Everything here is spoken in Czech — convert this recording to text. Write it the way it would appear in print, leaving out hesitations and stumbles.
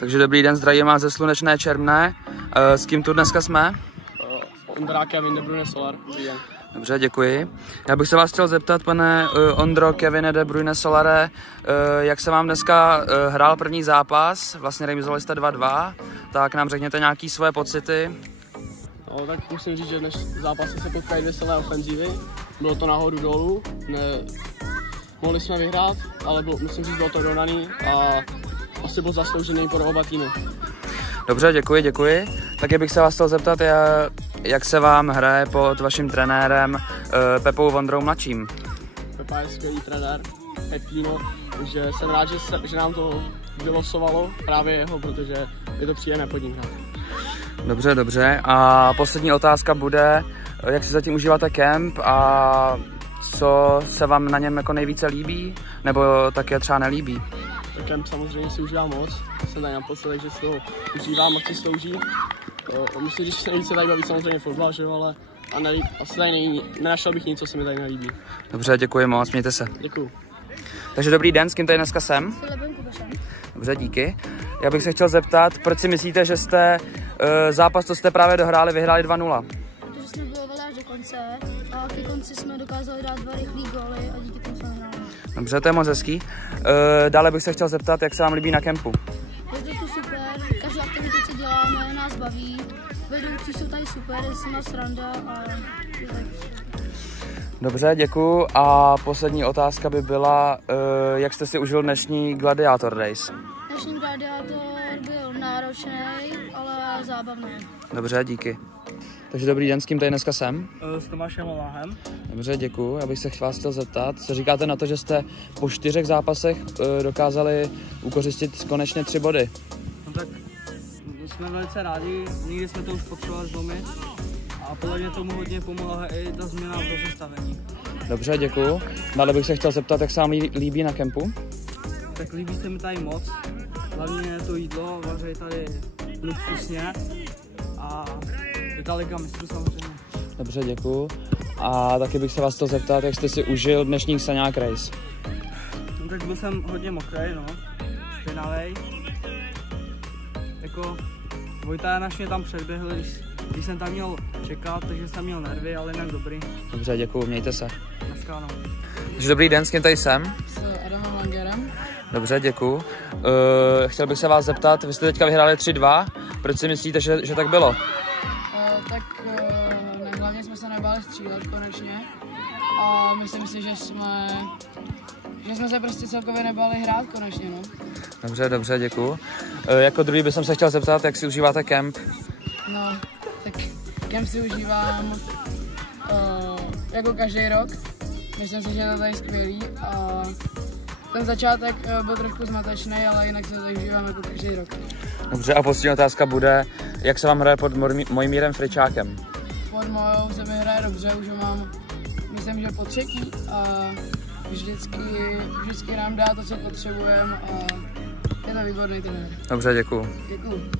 Takže dobrý den, zdravím vás ze slunečné Čermné. S kým tu dneska jsme? Ondra, Kevin, De Bruyne, Solar. Dobře, děkuji. Já bych se vás chtěl zeptat, pane Ondro, Kevine, De Bruyne, Solare, jak se vám dneska hrál první zápas, vlastně remizovali jste 2-2, tak nám řekněte nějaký svoje pocity. No, tak musím říct, že dnes v zápase se potkají dvě silné ofenzívy, bylo to nahoru dolů, mohli jsme vyhrát, ale musím říct, bylo to donaný a asi byl zasloužený pro oba týmy. Dobře, děkuji. Taky bych se vás chtěl zeptat, jak se vám hraje pod vaším trenérem Pepou Vondrou mladším. Pepa je skvělý trenér, Pepino, takže jsem rád, že nám to vylosovalo právě jeho, protože je to příjemné pod ním hrát. Dobře. A poslední otázka bude, jak si zatím užíváte kemp a co se vám na něm jako nejvíce líbí, nebo také třeba nelíbí? Kemp samozřejmě si užívám moc, jsem tady naposledy, že si to užívám a chci si to užít. Myslím, že se nejvíce tady baví samozřejmě fotbal, že jo, ale asi tady nenašel bych nic, co se mi tady nelíbí. Dobře, děkuji moc, mějte se. Děkuju. Takže dobrý den, s kým tady dneska jsem? Dobře, díky. Já bych se chtěl zeptat, proč si myslíte, že jste zápas, co jste právě dohráli, vyhráli 2-0? Protože jsme bojovali až do konce a ke konci jsme dokázali dát 2 rychlý góly a díky tomu jsme hráli. Dobře, to je moc hezký. Dále bych se chtěl zeptat, jak se vám líbí na kempu? Je to tu super, každá aktivita, co děláme, nás baví. Vedoucí jsou tady super, je s nás sranda a je tak. Dobře, děkuju. A poslední otázka by byla, jak jste si užil dnešní Gladiator Days? Dnešní Gladiator byl náročný, ale zábavný. Dobře, díky. Takže dobrý den, s kým tady dneska jsem? S Tomášem Oláhem. Dobře, děkuju. Já bych se vás chtěl zeptat, co říkáte na to, že jste po 4 zápasech dokázali ukořistit konečně 3 body? No tak jsme velice rádi, nikdy jsme to už potřebovali zlomit a podle mě tomu hodně pomohla i ta změna v rozestavení. Dobře, děkuju. Dále bych se chtěl zeptat, jak se vám líbí na kempu? Tak líbí se mi tady moc, hlavně to jídlo, vaří tady luxusně a je ta liga mistrů samozřejmě. Dobře, děkuju. A taky bych se vás chtěl zeptat, jak jste si užil dnešní Saňák Race? No tak byl jsem hodně mokrý, no, špinavej. Jako Vojta Janaš mě tam předběhl, když jsem tam měl čekat, takže jsem měl nervy, ale jinak dobrý. Dobře, děkuju, mějte se. Naschledanou. Takže dobrý den, s kým tady jsem? S Adamem Langerem. Dobře, děkuju. Chtěl bych se vás zeptat, vy jste teďka vyhráli 3-2, proč si myslíte, že tak bylo? Hlavně jsme se nebáli střílet konečně a myslím si, že jsme se prostě celkově nebáli hrát konečně, no. Dobře, děkuju. Jako druhý bych se chtěl zeptat, jak si užíváte kemp? No, tak kemp si užívám jako každý rok. Myslím si, že je to tady skvělý a ten začátek byl trošku zmatečný, ale jinak se tady užívám jako každý rok. Dobře, a poslední otázka bude, jak se vám hraje pod Mojmírem Fričákem? Pod mojou se mi hraje dobře, už ho mám, myslím, že po 3. a vždycky nám dá to, co potřebujeme a je to výborný trenér. Dobře, děkuju. Děkuju.